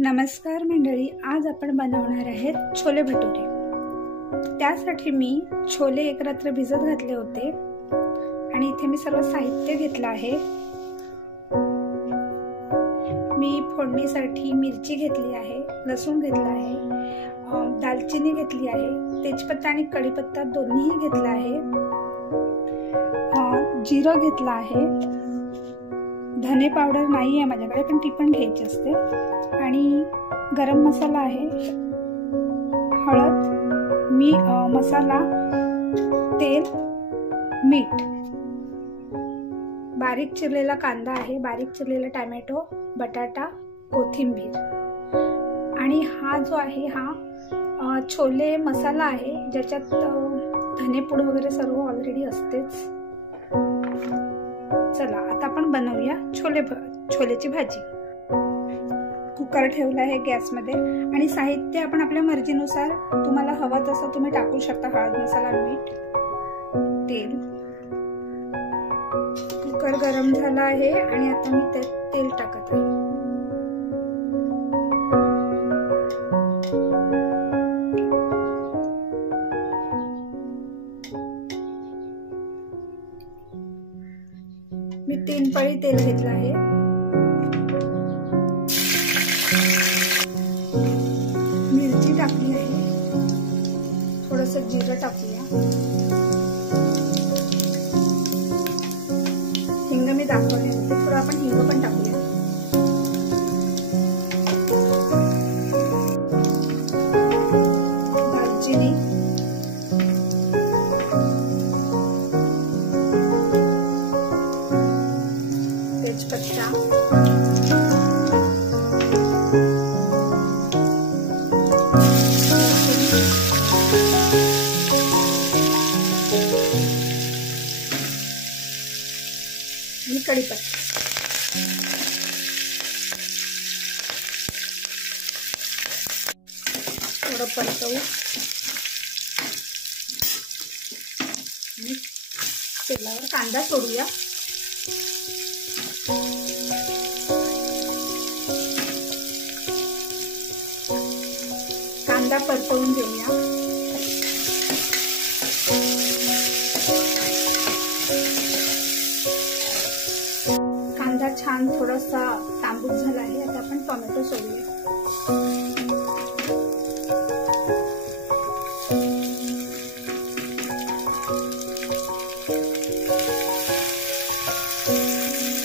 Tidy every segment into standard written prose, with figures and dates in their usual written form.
नमस्कार मंडळी, आज आपण बनवणार आहेत छोले भटुरे। त्यासाठी मी छोले एक रात्र भिजत घातले होते आणि इथे मी सर्व साहित्य घेतलं आहे। मी फोडणीसाठी मिरची घेतली आहे, लसूण घेतला आहे, दालचिनी घेतली आहे, तेजपत्ता आणि कढीपत्ता दोन्हीही घेतला आहे, जिरं घेतला आहे, धने पावडर नाही आहे माझ्याकडे पण ती पण घ्यायची असते, आणि गरम मसाला आहे, हळद, मसाला, तेल, मीठ, बारीक चिरलेला कांदा आहे, बारीक चिरलेला टोमॅटो, बटाटा, कोथिंबीर, आणि हा जो आहे हा छोले मसाला आहे ज्याच्यात धनेपूड वगैरे सर्व ऑलरेडी असतेच। चला आता आपण बनवूया छोलेची भाजी। कुकर ठेवला आहे गॅस मध्ये आणि साहित्य आपण आपल्या मर्जीनुसार तुम्हाला हवं तसं तुम्ही टाकू शकता। हळद, मसाला, मीठ, तेल। कुकर गरम झाला आहे आणि आता मी त्यात तेल टाकत आहे। मी 3 पळी तेल घेतलं आहे। मिरची टाकली आहे, थोडंसं जिरं टाकूया, हिंग मी दाखवले होते, थोडं आपण हिंग पण टाकूया, दालचिनी, तेजपत्ता, आणि कढीपत्ता। थोडं परतवू आणि तेलावर कांदा सोडूया। कांदा परतवून घेऊया। कांदा छान थोडासा तांबूस झाला आहे, आता आपण टोमॅटो सोडूया।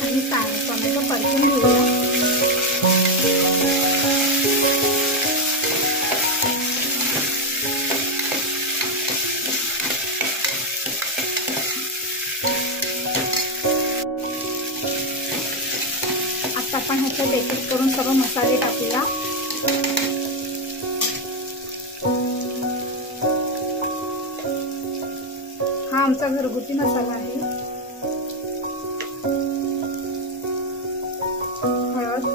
आणि टोमॅटो परतून घेऊया। आता आपण ह्याच्यात एक करून सर्व मसाले टाकूया। हा आमचा घरगुती मसाला आहे। हळद,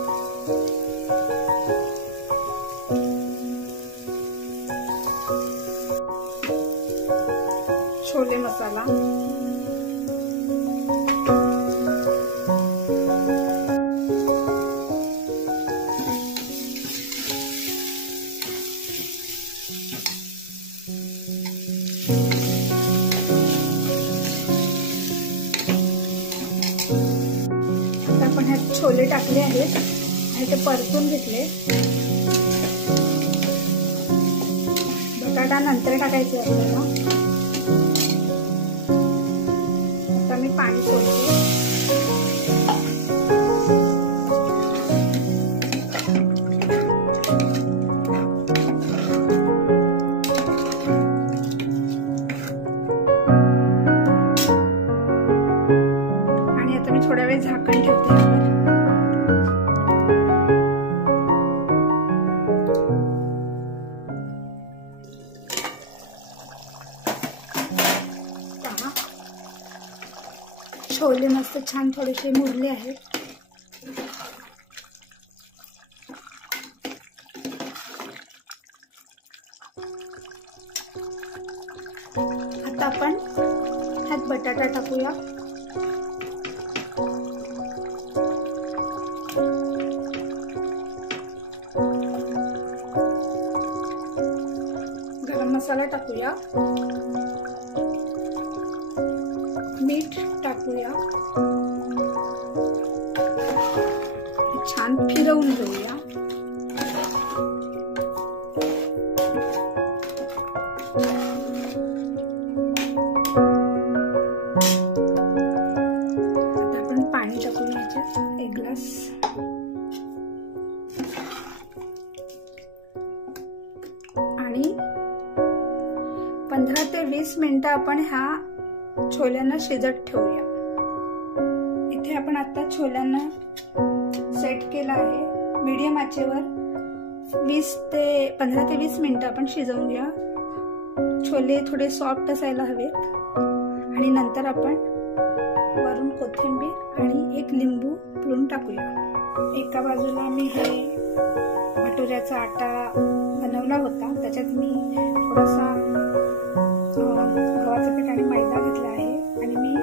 छोले मसाला, आपण ह्यात छोले टाकले आहेत आणि ते परतून घेतले। बटाटा नंतर टाकायचे आपल्याला। आता मी पाणी सोडते। आणि आता मी थोडा वेळ झाकण ठेवते यावर। छोले मस्त छान थोडेसे मुरले आहेत। आता आपण ह्यात बटाटा टाकूया। गरम मसाला टाकूया, मीठ टाकूया, छान फिरवून घेऊया. आता आपण पाणी टाकूया याच्यात 1 ग्लास. आणि 15 ते 20 मिनिटं आपण ह्या छोल्यांना शिजत ठेवूया. इथे आपण आता छोल्यांना सेट केला आहे मीडियम आचेवर. 15 ते 20 मिनिटं आपण शिजवून घ्या. छोले थोडे सॉफ्ट असायला हवेत. आणि नंतर आपण वरून कोथिंबीर आणि 1 लिंबू पिळून टाकूया. एका बाजूला मी हे भटुऱ्याचा आटा बनवला होता, त्याच्यात मी थोडासा गव्हाचं पीठ आणि मैदा घेतला आहे आणि मी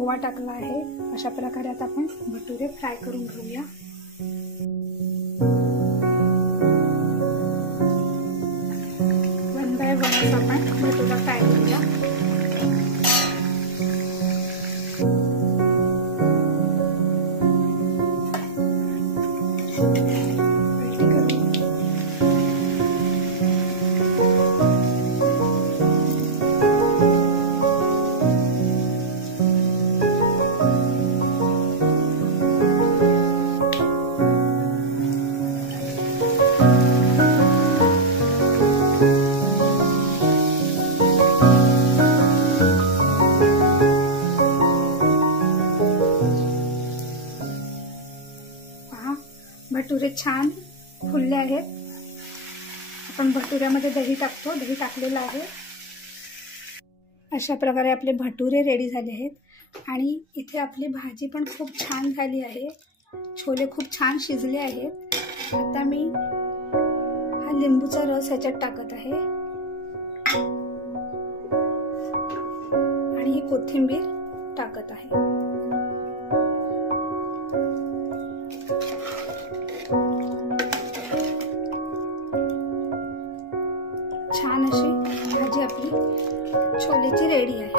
ओवा टाकला आहे. अशा प्रकारे आता आपण भटुरे फ्राय करून घेऊया. वन बाय वन आपण भटुरा फ्राय करूया. भटुरे छान फुलले आहेत. आपण भटुऱ्यामध्ये दही टाकतो, दही टाकलेलं आहे. अशा प्रकारे आपले भटुरे रेडी झाले आहेत. आणि इथे आपली भाजी पण खूप छान झाली आहे. छोले खूप छान शिजले आहेत. आता मी हा लिंबूचा रस ह्याच्यात टाकत आहे आणि ही कोथिंबीर टाकत आहे. छान अशी भाजी आपली छोलेची रेडी आहे.